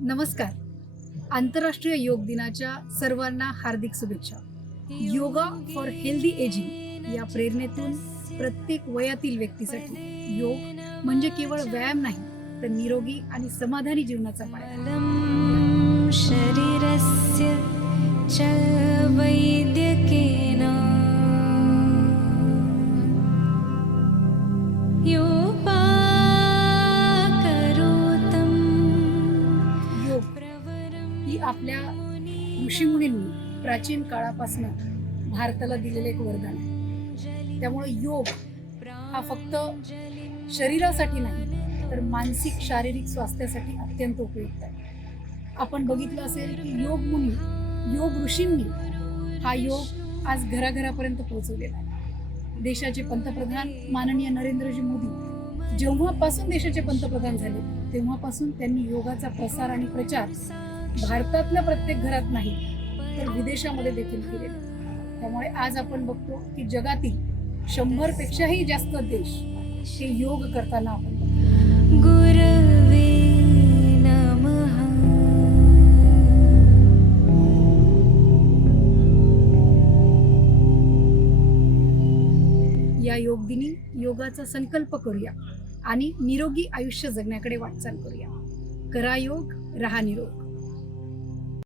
नमस्कार. आंतरराष्ट्रीय योग दिनाच्या सर्वांना हार्दिक शुभेच्छा. योगा फॉर हेल्दी एजिंग या प्रेरणेतून प्रत्येक वयातील व्यक्तीसाठी योग म्हणजे केवळ व्यायाम नाही, तर निरोगी आणि समाधानी जीवनाचा पाया. शरीरस्य च वैद्यकेन योग ही आपल्या ऋषीमुनींनी प्राचीन काळापासून भारताला दिलेले एक वरदान आहे. त्यामुळे योग हा फक्त शरीरासाठी नाही, तर मानसिक शारीरिक स्वास्थ्यासाठी अत्यंत उपयुक्त आहे. आपण बघितलं असेल की योग मुनी, योग ऋषींनी हा योग आज घराघरापर्यंत पोहोचवलेला आहे. देशाचे पंतप्रधान माननीय नरेंद्रजी मोदी जेव्हापासून देशाचे पंतप्रधान झाले तेव्हापासून त्यांनी योगाचा प्रसार आणि प्रचार भारतातल्या प्रत्येक घरात नाही, तर विदेशामध्ये देखील केलेला. त्यामुळे आज आपण बघतो की जगातील 100 पेक्षाही जास्त देश हे योग करताना आपण बघतो. गुरवे नमः. या योग दिनी योगाचा संकल्प करूया आणि निरोगी आयुष्य जगण्याकडे वाटचाल करूया. करा योग, रहा निरोग.